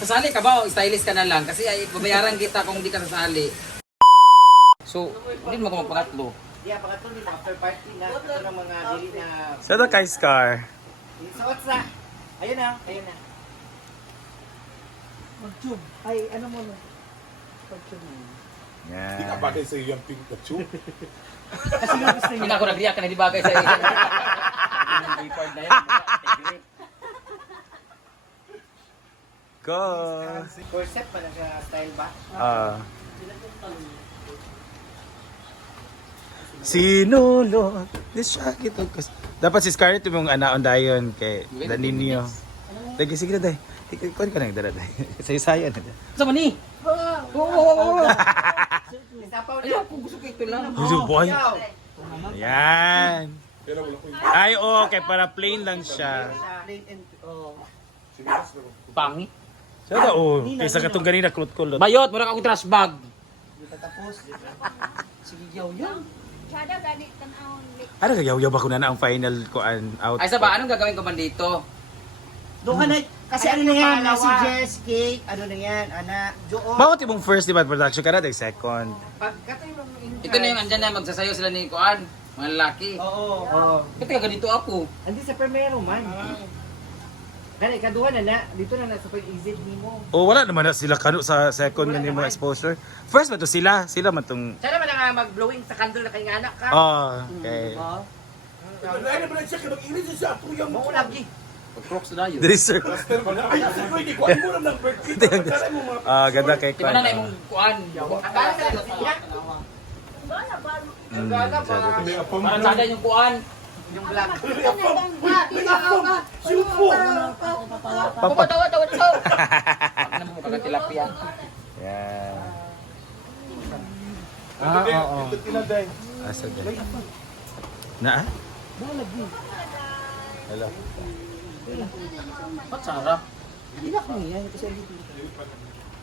Sasali ka ba o stylist ka na lang? Kasi ay, babayaran kita kung hindi ka sasali. So, hindi mo ko magpangatlo. Di pangatlo din after party na ito ng mga dili na. Sa to kay Scar. Sa WhatsApp. Ayun na, ayun na. Mag-tube. Ay, ano mo na? Mag-tube mo. Hindi ka Yan. bagay sa iyo yung Pikachu. Kasi nga gusto Hindi niya. na ako nag-react ka na di bagay sa iyo. Yung report na yan. Go. Corset pa na siya style ba? Sinulot. This shaggy to. Dapat si Scarlett yung anaon dayon kay Daninio. Lagi sige na day. Ikaw ka nang dala day. Sayo-sayo na. Sama ni? Oo. Isapaw na. Ayaw ko, gusto ko ito lang. Gusto boy. Yaw. Yan. Pero wala ko yung... Ay, okay. Para plain lang siya. Plain and Sige, mas na ko. Pangi. Sada, oh. Kaysa katong ganina, kulot-kulot. Bayot, mura ka akong trash bag. tapos. Sige, yaw. Sada gani tan-awon lik. Ano kagayaw-yaw ba ko na ang final ko out? Ay, Saba, anong gagawin ko man dito? Doon ka na, kasi ano na yan, si Jess, Cake, ano na yan, Ana, Joon. Bakit yung first, di ba, production ka na, second? Pagkata yung Ito na yung andyan na magsasayo sila ni Kuan. Mga lalaki. Oo. Ito ka ganito ako. Andi sa primero man. Gani, kaduha na, dito na sa pag-exit mo. O, wala naman na sila kano sa second nga mo exposure. First ba to sila? Sila man tong... Sana man nga mag-blowing sa candle na kay nga anak ka. Oh, okay. Ay, naman siya, kaya mag-inis siya. Tuyang Mo lagi. Pag-crocs na tayo. Diri, sir. Master ba na? Ay, kasi ko, hindi ko alam mo ng birthday. Pagkala mo mga... Ganda kay Di ba na na yung Kuan? Akala sa siya. May apam. Parang sada yung Kuan. Yung black. May apam. May apam. Shoot po. Tawad. Ano mo kagatilapia? Yan. Oo. Ito tinaday. Asa din. Na? Hello. Ba't sarap? Inak mo yan kasi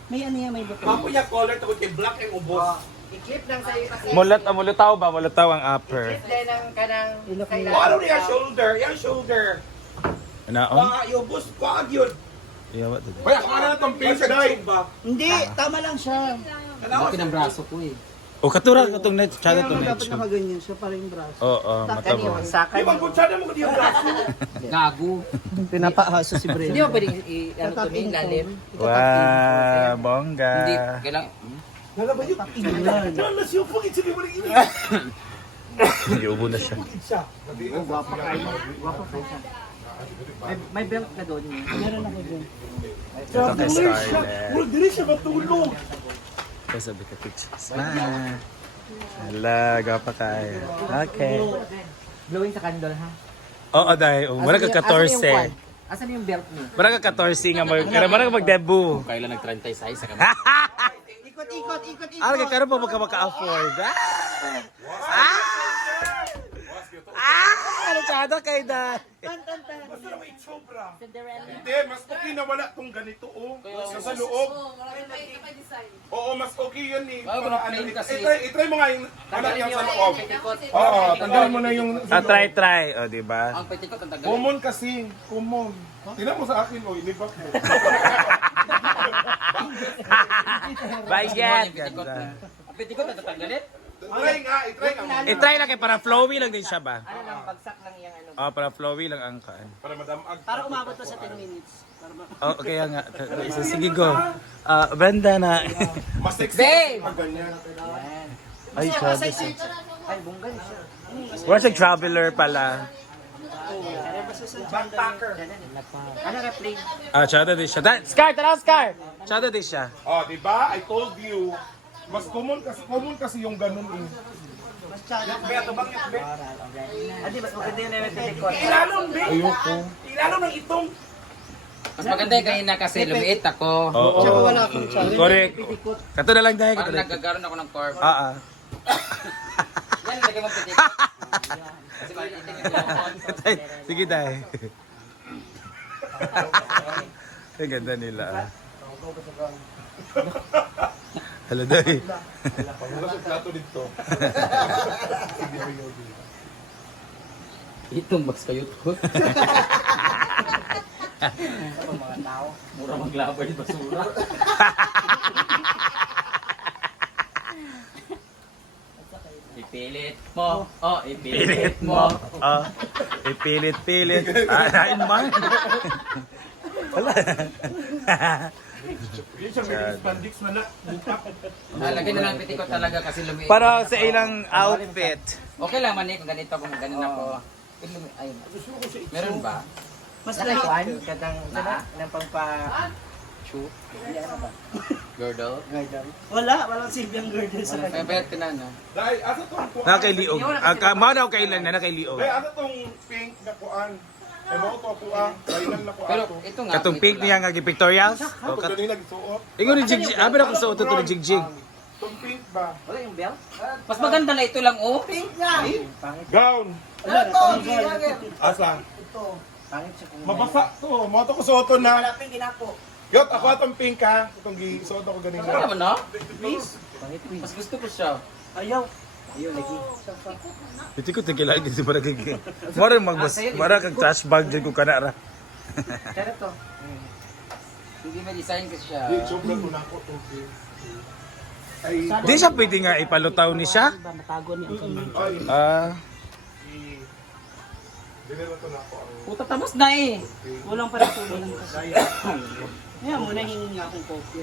may ano yan, may buto. Papo niya color, tapos kay black ang ubos. I-clip lang sa'yo kasi. Mulataw ba? Mulataw ang upper. I-clip din ang kanang kailangan. O, ano niya, shoulder. Yan, shoulder. Naon? Mga ubos, kuag yun. Iyawa to. Kaya kung ano na itong face dye. Hindi, tama lang siya. Laki ng braso ko eh. O, katura katong net. Tsada tong net. dapat nakaganyan siya para yung braso. Oo, matabo. Sakay Di ba, kung sana mo ka diyang braso? Gago. Pinapahaso si Bren. Hindi mo pwedeng ano to ni lalim? Wow, bongga. Hindi, kailangan... Wala ba yun? Wala siya, pagit sige mo rin ini. Hindi, ubo na siya. Pagit siya. Guwapa kayo. May belt ka doon. Meron ako doon. Ito kay Scarlett. Wala din siya matulog. Kaya sabi ka pictures. Hala, gapa kayo. Okay. Blowing sa candle ha. Oo, dahil. Wala ka 14. Asan yung belt mo? Wala ka 14 nga mag... Kaya wala ka mag-debut. Kailan nag-36 sa kanila? Ikot. Ah, kaya pa maka-afford. Ano tsada kayo na? Basta na may sobra. Hindi, mas okay na wala tong ganito oh. Sa loob. Oo, mas okay yan eh. Bago Para na ano, plain kasi. i-try mo nga yung wala yan sa loob. Oo, tanggalin mo na yung... Try. O, diba? Ang petikot ang tagal. Common kasi, common. Tingnan mo sa akin, oh, inibak mo. Bayan. Ang petikot ang tatanggalin? Itry nga. I-try lang kayo para flowy lang din siya ba? Ano lang, bagsak lang yung ano. Oh, para flowy lang ang kaan. Para madamag. Para umabot pa sa 10 minutes. Oh, kaya nga. Sige go. Banda na. Mas sexy. Babe! Pag ganyan. Ay, sabi Ay, bunggal siya. Where's a traveler pala? Backpacker. Ano ka play? Tsada din siya. Scar, tara Scar! Tsada din siya. Oh, di ba? I told you. Mas common kasi yung ganun eh. Mas tsada. Beto bang yung bet? Adi, mas maganda yung neme-petikot. Ilalong bet. Ayoko. Ilalong ng itong. Mas maganda yung kanina kasi lumiit ako. Oo. Tsaka wala akong tsada. Correct. Kato na lang dahil. Parang nagkakaroon ako ng corp. Yan, lagay mo petikot. Kasi maliitin yung Sige dahil. Ang ganda nila. Hello dahil. Wala sa plato dito. Itong mas kayo to. mga tao. Mura maglabay basura. Ipilit mo. Oh, ipilit mo. Oh, ipilit-pilit. Ain man. Wala. Yun siya, may spandex man na. Bupak. Lagyan na lang pitikot talaga kasi lumiit. Para sa ilang outfit. Okay lang man eh kung ganito kung ganun ako. Ay, meron ba? Mas nakikuan, kadang sana, ng pangpa... Shoe? Ano ba? Girdle? Walang silbiyang girdle sa Kaya bayad ka na, no? Dahil, asa tong kuan? Nakakailiog. Mao daw kailan na nakakailiog. Dahil, asa tong pink na kuan? Ay, mo to kuan. Kailan na kuan Pero to? ito nga. Katong wait pink lang. niya nga pictorials. Ito, ganun nagsuot. Ingon ni Jigjig. Abi na kung suot ito ni Jigjig. Tong pink ba? Wala yung belt? Mas maganda na ito lang, oh. Pangit. Gown. Wala, Asa? pangit siya kung... Mabasa to. Mo to ko suoton na. Yot, ako atong pink ha. Itong gisuot ako ganing Ano naman, no? Pangit, please. Mas gusto ko siya. Ayaw. Ayaw lagi. Ito ko tigilay din para kag. Mara magbas. Mara kag trash bag din ko kana ra. Kaya to. Hindi may design kasi siya. Di, sobrang ko na ako to. Ay, Di siya pwede nga ipalutaw ni siya. ay, Ah, dinero to na ako. Puta tapos na eh. Kulang pa rin tulong. Kaya muna hingin nga akong coffee.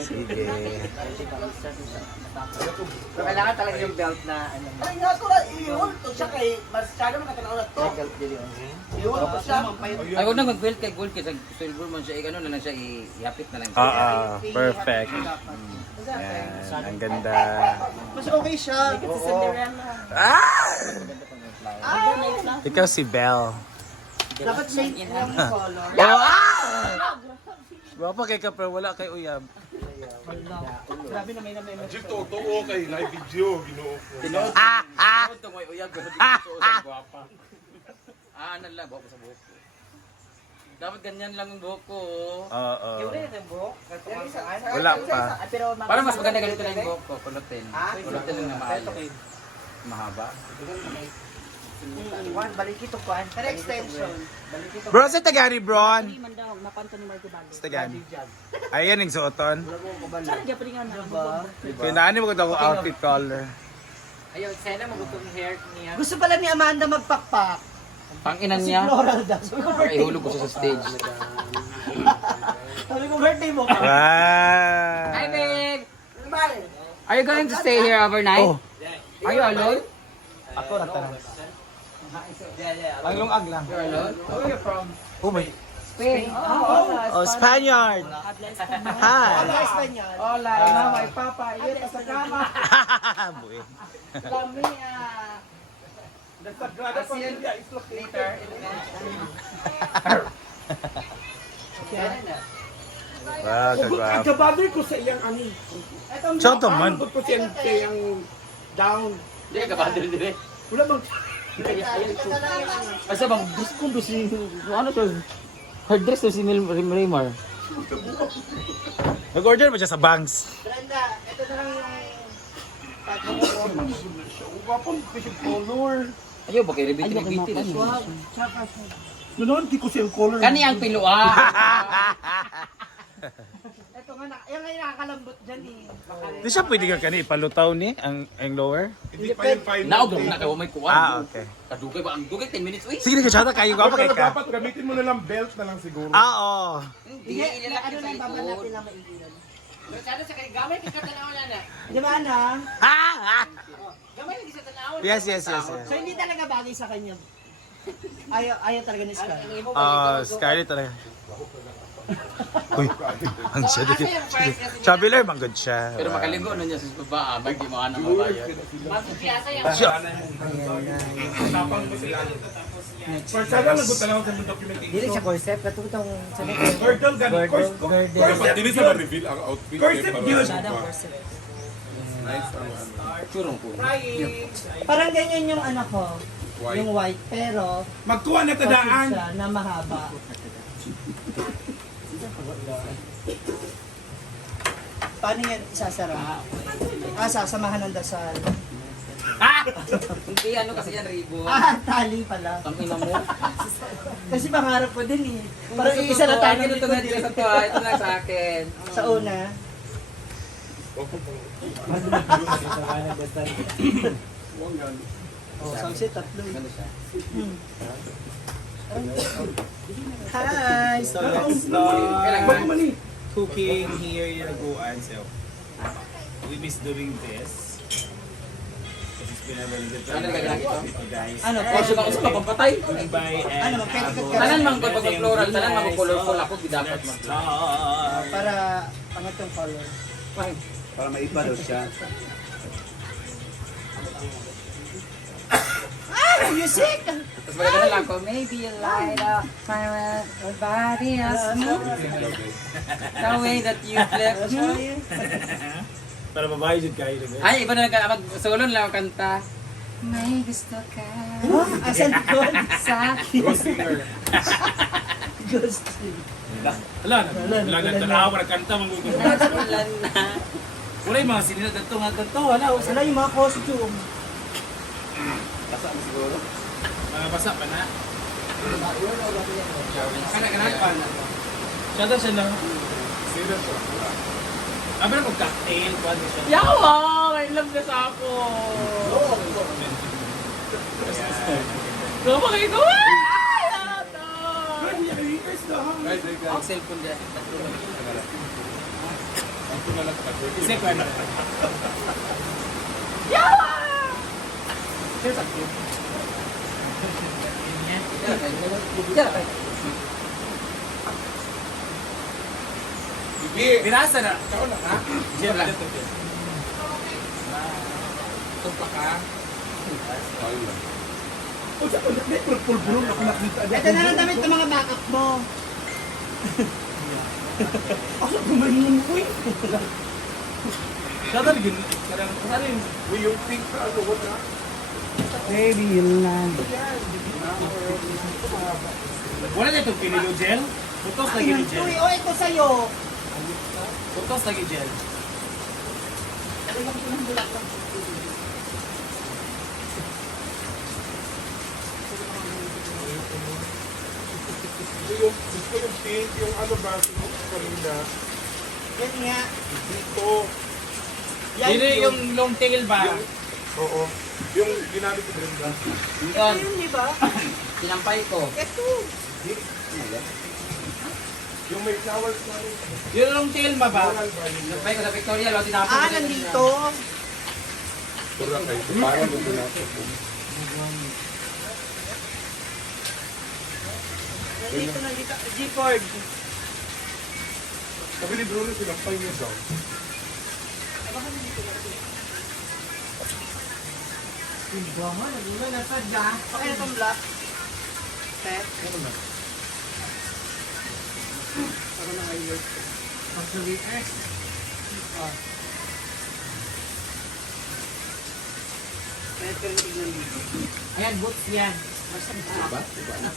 sige. So, kailangan talaga yung belt na ano. Ay, nga to lang, iyon. To siya kay, masyado makatanaw na to. Belt din yun. Iyon, to siya. Ay, huwag na mag-build kay gold kasi silver man siya. Ano na lang siya, ihapit na lang siya. Perfect. Yan, ang ganda. Mas okay siya. Ah! Ikaw si Belle. Dapat same yung color. Oh! Ah! Wapa kay ka pero wala kay uyab. Grabe na may Jil to, kay live video. Ginoo ko. Ah! Ah! Ito may uyab pero dito sa guwapa. Ano lang, buhok ko sa buhok ko. Dapat ganyan lang yung buhok ko. Oo. yung bro. Wala pa. Para mas maganda ganito lang yung buhok ko. Kulutin. Kulutin lang na maayos. Mahaba. Kuan, balik ito kuan. Pero extension. Bro, sa Tagani, Bron. Sa Tagani. Ayan yung suoton. Kaya naan mo ko ako outfit color. Ayun, sana magutong hair niya. Gusto pala ni Amanda magpakpak. Panginan niya. Floral daw. Sabi ko, Ay, hulog ko siya sa stage. sabi ko, birthday mo. Wow! Hi, babe! Bye. Are you going to stay here overnight? Oh. Are you alone? Ako na tanan. Ang lungag lang. You're alone? Where are you from? Oh my. Spain. Oh, Spaniard. Hi. Espanyol. Hola, mama, papa, iyo pa sa kama. Buwi. Kami, Nagsagrada pa niya, islok Later. Wow, kagwap. Kababir ko sa iyang ani. Choto man. Ko siya yung down. Hindi ka ba dire? Wala bang... Asa bang gusto si ano to? Hard dress to si Raymar. Nag-order ba siya sa banks? Brenda, ito na lang yung... Ugapon, kasi color. Ayaw ba kay rebiti na siya? Noon, di ko siya yung color. Kani ang pilua. Ito nga na, yan nga yung nakakalambot dyan eh. Di siya pwede ka kani ipalutaw ni ang lower? Hindi pa yung final. Naog na kayo may kuwan. Ah, okay. Kadugay ba ang dugay 10 minutes uy? Sige na chata kayo ko Pero kay ka. dapat gamitin mo na lang belt na lang siguro. Ah, oo. Hindi ilalak Ano sa lang, likod. babanapin lang maigilan. Masyado sa kay gamay ka tanawan na. Di ba, Ana? Ah! Gamay lagi sa tanawan. Yes. So, hindi talaga bagay sa kanya. Ayaw talaga ni Sky. Scarlett talaga. Uy, ang siya dito. Chabeler, man good siya. Pero makaligo na niya sa baba, may di mo ano mabayad. Persada lang gusto lang sa documentation. Dili siya concept, katutong sa Girdle gani. Corset. Dili sa reveal ang outfit. Corset yun. Nice. Churong ko. Parang ganyan yung anak ko. Yung white, pero Magkuha na kapit tadaan. siya na mahaba. Paano yan isasara? Sasamahan ng dasal. Hindi ano kasi yan ribo. Tali pala. Ang ina mo. Kasi pangarap ko din eh. Parang isa na tayo Ito na dito sa to, ito na sa akin. sa una. Oh, sunset tatlo. Ganda siya. Hi! So let's Kailangan. start cooking here in Aguan. So we miss doing this. It's been a very good time. Ano nagagawa ito? Guys. Ano? Portion ako sa papampatay. Bye and Ano, magpetikat ka? Tanan man ko pag floral, tanan man ko colorful ako, di dapat mag. Para pangat yung color. Para maiba daw siya. Music! Tapos maganda lang ko, maybe you light up my body as the way that you left me. Para babae dyan kayo. Ay, iba na mag-solo lang ang kanta. May gusto ka Asan doon? sa akin. Ghosting. Wala na. Wala na. Tanawa na kanta. Ulan na. Wala yung mga sinila dito nga dito. Wala, sila yung mga costume. Basa mo siguro. Mga basa pa na. Kanak-kanak pa na. Siya siya lang. Abi na mag-cocktail. Paano siya? Yawa! I love na sa ako. Gama kayo ko! Ang cellphone dyan. Kasi ko ano. Bibi! Binasa na. Diyan lang. Tumpa ka. O, sa pala, may pulpulong ako nakita. Ito na lang damit ng mga backup mo. Ako, gumayin ko eh. Siya talaga. Sana yung Uy, yung pink na ano, wala. Baby, yun lang. wala na itong pinilo gel. Putos lagi Ayun, ni gel. Uy, oh, ito sa'yo. Putos lagi gel. Gusto yung pink, yung ano ba, yung kanina. Yan nga. Dito. Yan Yun yung long tail ba? Oo. Yung ginamit ko Brenda. Yan. Yun, di ba? Sinampay ko. Ito. Yung may flowers na rin. Yung long tail ba ba? Floral ba yun? Sinampay ko sa Victoria. Lo, tinapon ko Ah, dyan. nandito. Pura kayo. Parang mo ginamit ko. Nandito, nandito. G-Ford. Sabi ni Bruno, sinampay niya daw. Diba mo, nagulo na sa dya. Okay na itong black. Set. Ako na kayo. Actually, Ah. Pwede ka rin tignan dito. Ayan, boots yan. Basta Diba? Diba na?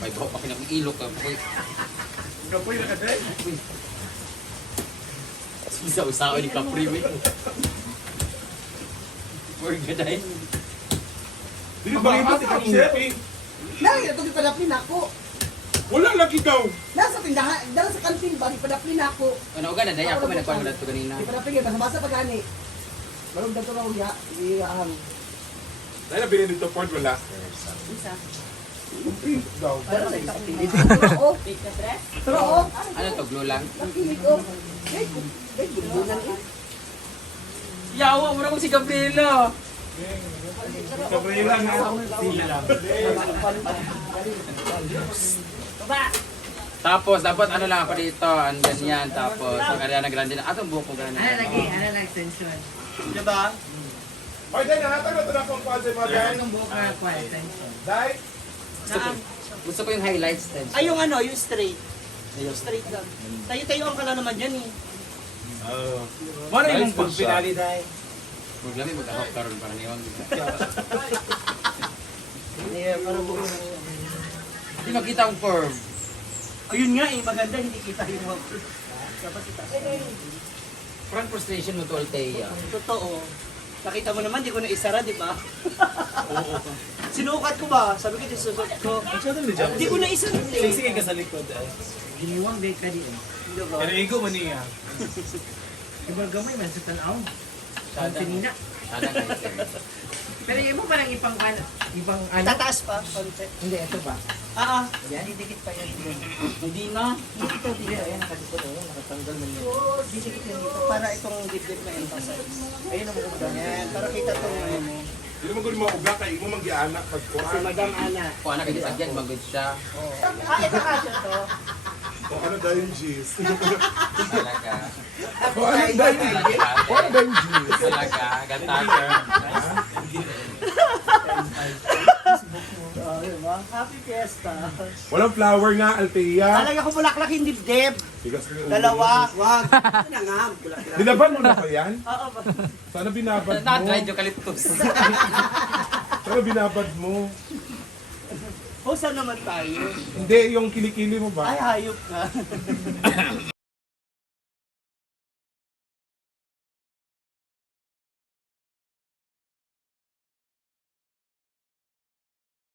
May baho pa kinakong ilok. Kapoy na ka din. Isa-usawa ni Capri. Word ka dahil. Hindi ba iba si Kapsep? Nang, ito di padapin ako. Wala lagi daw. Nasa tindahan, dala sa kantin ba, di padapin ako. Ano ka na? Dahil ako may nagkuhan mo dito kanina. Di padapin yun, basa pa gani. Marong dato na uya, iyahang. Dahil nabili nito Ford, wala. Isa. Yung pink daw. Pero sa kapili. Oo. Pero oo. Ano to? Glue lang? Nakilig ko. Ay, gulbunan eh. Yawa mo na si Gabriela. Gabriela na. Sila lang. Tapos, dapat ano lang ako dito, ang ganyan, tapos, ang Ariana Grande na, atong buhok ko ganyan. Ano lang extension? Diba? Ay, dahil nahatag na ito na kung paano mo dahil. Ang buhok na kwa extension. Dahil, Gusto ko yung highlights din. Ay, yung ano, yung straight. Yung straight lang. Tayo-tayo ang kala naman dyan eh. Oo. Mano yung pag pinali dahil. Maglamig mag-ahok karon para niyon. Yeah, parang buhok. Hindi makita ang curve. Ayun nga eh, maganda, hindi kita yung buhok. Dapat kita. Front frustration mo to, Althea. Totoo. Nakita mo naman, di ko na isara, di ba? Sinukat ko ba? Sabi ko, susukat ko. Di ko na isara. Sige ka sa likod. Giniwang day ka di eh. Pero igo man niya. Iba gamay man sa tanaw. Ang sinina. Pero yung mo parang ipang ano? Ipang ano? Tataas pa, konti. Hindi, ito ba? Yan, didikit pa yan. Hindi na. Dito, dito. Ayan, nakadikot. Ayan, nakatanggal man yun. Didikit yan dito. Para itong dibdib na emphasize. Ayun ang maganda. Yan, para kita itong ano mo. Hindi mo gulo mauga kay mo mag-ianak Si pagkuhan. Madam Ana. Kung anak kita sagyan, mag-good siya. Ito kasya to. O ano dahil G's? Talaga. O ano dahil G's? O ano dahil G's? Talaga. Gantager. Happy Fiesta. Walang flower nga, Althea. Talaga ko bulaklak yung dibdib. Bigas ka yung ulo. Dalawa. Wag. Ano nga, bulaklak. Binaban mo na ba yan? Oo ba? Sana binabad mo. Na-dried eucalyptus. Sana binabad mo. O, saan naman tayo? Hindi, yung kilikili mo ba? Ay, hayop ka.